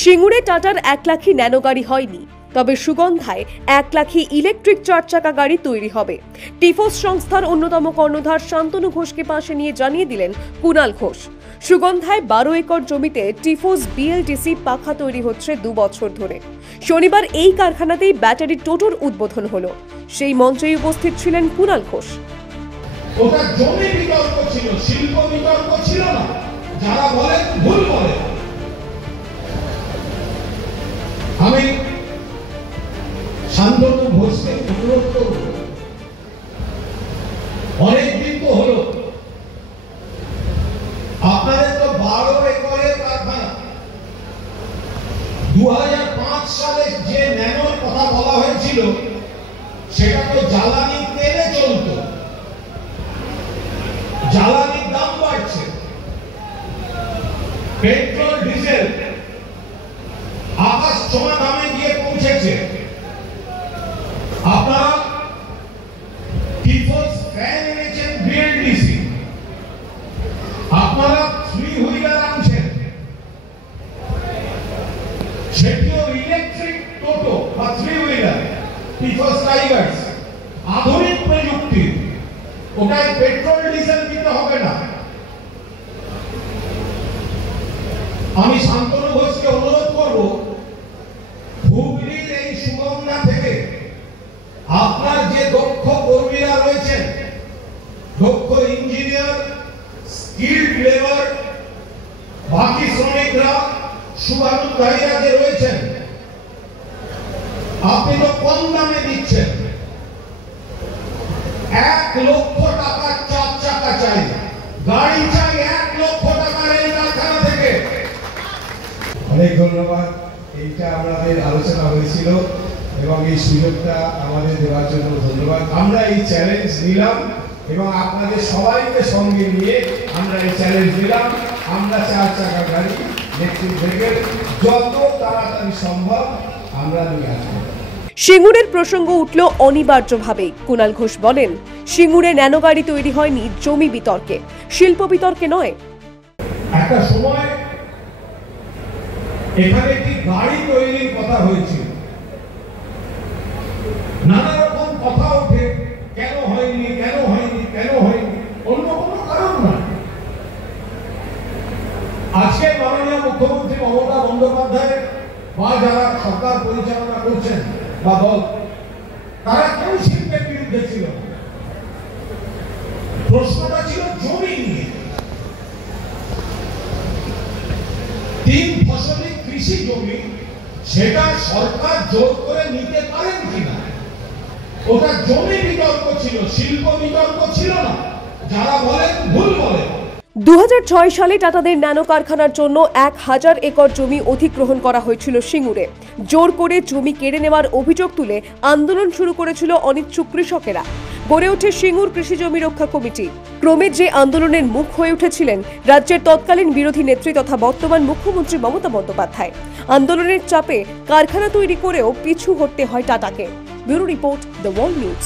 সিঙ্গুরে টাটার 1 লাখি ন্যানো গাড়ি হয়নি, তবে সুগন্ধায় 1 লাখি ইলেকট্রিক 4 চাকা গাড়ি তৈরি হবে। টিফোস সংস্থার অন্যতম কর্ণধার শান্তনু ঘোষকে পাশে নিয়ে জানিয়ে দিলেন কুণাল ঘোষ। সুগন্ধায় 12 একর জমিতে টিফোস বিএলডিসি পাখা তৈরি হচ্ছে 2 বছর ধরে। শনিবার এই কারখানাতেই ব্যাটারি টোটোর উদ্বোধন হলো। সেই মঞ্চেই উপস্থিত ছিলেন কুণাল ঘোষ। ওটা জমি বিতর্ক ছিল, শিল্প বিতর্ক ছিল না। যারা বলেন ভুল বলে। আমি শান্তনু ঘোষকে অনুরোধ করব, অনেকদিন তো হলো, আপনাদের তো 12 একরের কারখানা। 2005 সালে যে ন্যানোর কথা বলা হয়েছিল সেটা তো জ্বালানি তেলে চলত। জ্বালানির দাম বাড়ছে, পেট্রোল ডিজেল আকাশ ছোঁয়া দামে গিয়ে পৌঁছেছে। আপনারা টিফোস ফ্যান এনেছেন বিএলডিসি, আপনারা 3 হুইলার আনছেন, সেটিও ইলেকট্রিক টোটো বা 3 হুইলার টিফোস টাইগার্স, আধুনিক প্রযুক্তি। ওটাই পেট্রোল ডিজেল দিতে হবে না। আমি শান্তনু ঘোষকে অনুরোধ করব, হুগলির এই সুগন্ধা থেকে আপনার যে দক্ষ কর্মীরা রয়েছেন, দক্ষ ইঞ্জিনিয়ার, স্কিল্ড লেবার, বাকি শ্রমিকরা, শুভানুধ্যায়ীরা যে রয়েছেন, আপনি তো কম দামে দিচ্ছেন। 1 লক্ষ টাকার 4 চাকা চাই, গাড়ি চাই 1 লক্ষ টাকার এই কারখানা থেকে। অনেক ধন্যবাদ। এইটা আমাদের আলোচনা হয়েছিল এবং এই সুযোগটা আমাদের দেওয়ার জন্য ধন্যবাদ। আমরা এই চ্যালেঞ্জ নিলাম এবং আপনাদের সবাইকে সঙ্গে নিয়ে আমরা এই চ্যালেঞ্জ নিলাম। আমরা 4 চাকা গাড়ি ইলেকট্রিক ভেহিকেল যত তাড়াতাড়ি সম্ভব আমরা নিয়ে আসবো। সিঙ্গুরের প্রসঙ্গ উঠল অনিবার্যভাবে। কুণাল ঘোষ বলেন, সিঙ্গুরে ন্যানো গাড়ি তৈরি হয়নি জমি বিতর্কে, শিল্প বিতর্কে নয়। একটা সময় এখানে একটি গাড়ি তৈরির কথা হয়েছিল, নানা রকম কথা ওঠে, কেন হয়নি, কেন হয়নি, কেন হয়নি, অন্য কোনো কারণ নয়। আজকে মাননীয় মুখ্যমন্ত্রী মমতা বন্দ্যোপাধ্যায় বা যারা সরকার পরিচালনা করছেন বা দল, তারা কেউ শিল্পের বিরুদ্ধে ছিল না। প্রশ্নটা ছিল জমি নিয়ে। 3 ফসলি কৃষি জমি, সেটা সরকার জোর করে নিতে পারেন কিনা। ওটা জমি বিতর্ক ছিল, শিল্প বিতর্ক ছিল না। যারা বলেন ভুল বলে। 2006 সালে টাটাদের ন্যানো কারখানার জন্য 1000 একর জমি অধিগ্রহণ করা হয়েছিল সিঙ্গুরে। জোর করে জমি কেড়ে নেওয়ার অভিযোগ তুলে আন্দোলন শুরু করেছিল অনিচ্ছুক কৃষকেরা। গড়ে ওঠে সিঙ্গুর কৃষি জমি রক্ষা কমিটি। ক্রমে যে আন্দোলনের মুখ হয়ে উঠেছিলেন রাজ্যের তৎকালীন বিরোধী নেত্রী তথা বর্তমান মুখ্যমন্ত্রী মমতা বন্দ্যোপাধ্যায়। আন্দোলনের চাপে কারখানা তৈরি করেও পিছু হটতে হয় টাটাকে। Bureau report, the world news.